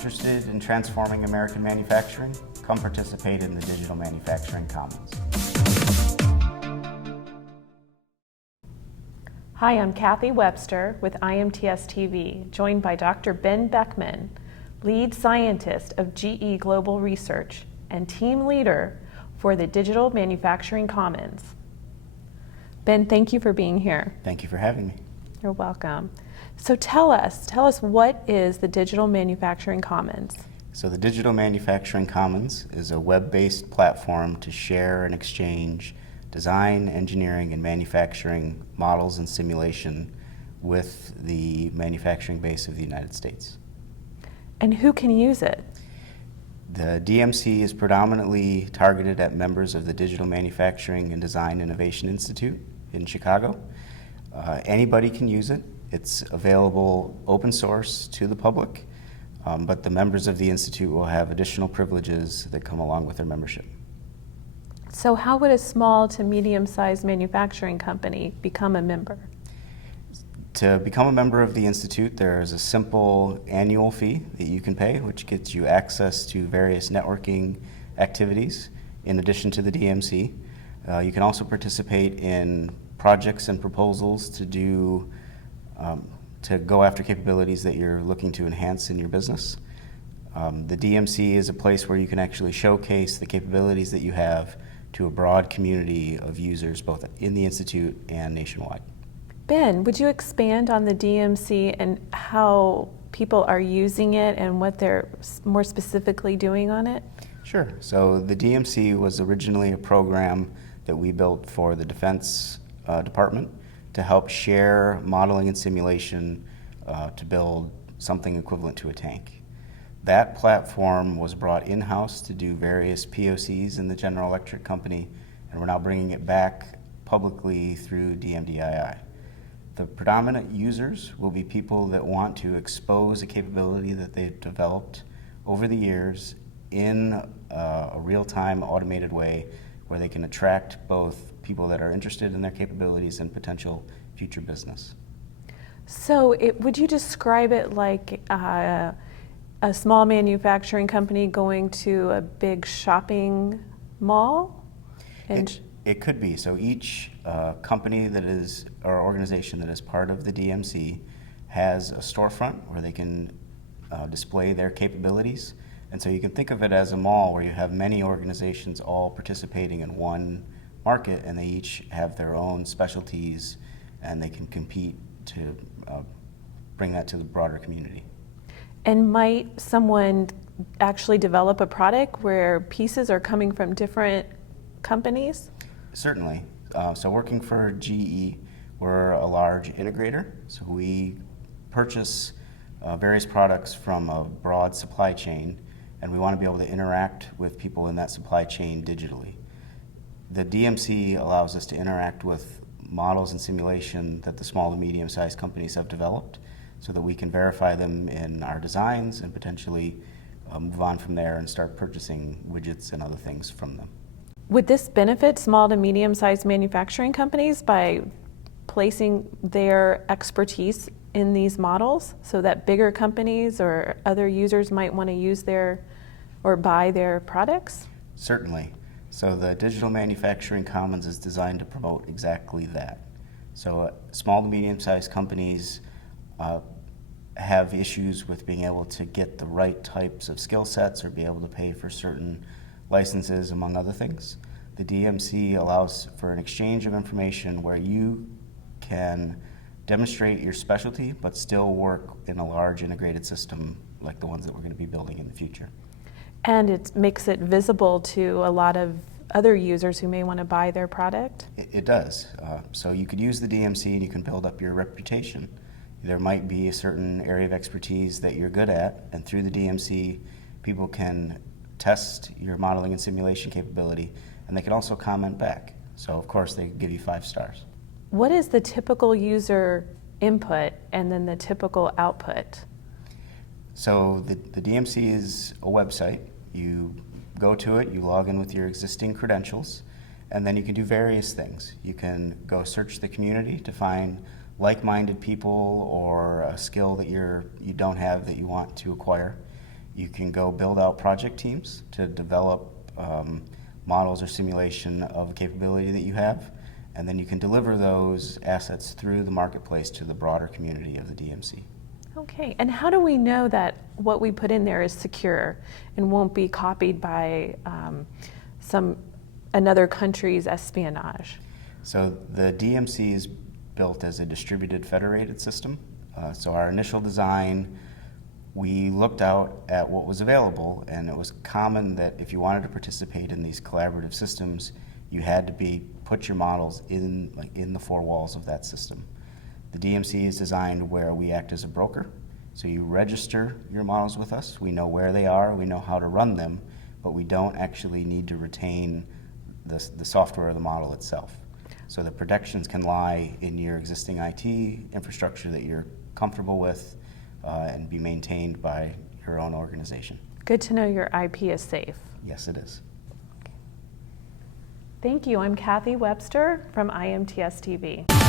Interested in transforming American manufacturing? Come participate in the Digital Manufacturing Commons. Hi, I'm Kathy Webster with IMTSTV, joined by Dr. Ben Beckmann, lead scientist of GE Global Research and team leader for the Digital Manufacturing Commons. Ben, thank you for being here. Thank you for having me. You're welcome. So tell us what is the Digital Manufacturing Commons? So the Digital Manufacturing Commons is a web-based platform to share and exchange design, engineering, and manufacturing models and simulation with the manufacturing base of the United States. And who can use it? The DMC is predominantly targeted at members of the Digital Manufacturing and Design Innovation Institute in Chicago. Anybody can use it. It's available open source to the public, but the members of the Institute will have additional privileges that come along with their membership. So how would a small to medium-sized manufacturing company become a member? To become a member of the Institute, there is a simple annual fee that you can pay, which gets you access to various networking activities in addition to the DMC. You can also participate in projects and proposals to go after capabilities that you're looking to enhance in your business. The DMC is a place where you can actually showcase the capabilities that you have to a broad community of users, both in the Institute and nationwide. Ben, would you expand on the DMC and how people are using it and what they're more specifically doing on it? Sure. So the DMC was originally a program that we built for the Defense Department to help share modeling and simulation to build something equivalent to a tank. That platform was brought in-house to do various POCs in the General Electric company, and we're now bringing it back publicly through DMDII. The predominant users will be people that want to expose a capability that they've developed over the years in a real-time automated way where they can attract both people that are interested in their capabilities and potential future business. So would you describe it like a small manufacturing company going to a big shopping mall? It could be. So each company that is, or organization that is part of the DMC has a storefront where they can display their capabilities. And so you can think of it as a mall where you have many organizations all participating in one market, and they each have their own specialties, and they can compete to bring that to the broader community. And might someone actually develop a product where pieces are coming from different companies? Certainly. So working for GE, we're a large integrator, so we purchase various products from a broad supply chain, and we want to be able to interact with people in that supply chain digitally. The DMC allows us to interact with models and simulation that the small to medium-sized companies have developed so that we can verify them in our designs and potentially move on from there and start purchasing widgets and other things from them. Would this benefit small to medium-sized manufacturing companies by placing their expertise in these models so that bigger companies or other users might want to use their or buy their products? Certainly. So the Digital Manufacturing Commons is designed to promote exactly that. So small to medium-sized companies have issues with being able to get the right types of skill sets or be able to pay for certain licenses, among other things. The DMC allows for an exchange of information where you can demonstrate your specialty but still work in a large integrated system like the ones that we're going to be building in the future. And it makes it visible to a lot of other users who may want to buy their product? It does. So you could use the DMC and you can build up your reputation. There might be a certain area of expertise that you're good at, and through the DMC, people can test your modeling and simulation capability, and they can also comment back. So of course they give you 5 stars. What is the typical user input and then the typical output? So the DMC is a website. You go to it, you log in with your existing credentials, and then you can do various things. You can go search the community to find like-minded people or a skill that you don't have that you want to acquire. You can go build out project teams to develop models or simulation of a capability that you have, and then you can deliver those assets through the marketplace to the broader community of the DMC. Okay, and how do we know that what we put in there is secure and won't be copied by another country's espionage? So the DMC is built as a distributed federated system. So our initial design, we looked out at what was available, and it was common that if you wanted to participate in these collaborative systems, you had to put your models in the four walls of that system. The DMC is designed where we act as a broker. So you register your models with us. We know where they are. We know how to run them, but we don't actually need to retain the software of the model itself. So the protections can lie in your existing IT infrastructure that you're comfortable with and be maintained by your own organization. Good to know your IP is safe. Yes, it is. Thank you. I'm Kathy Webster from IMTS TV.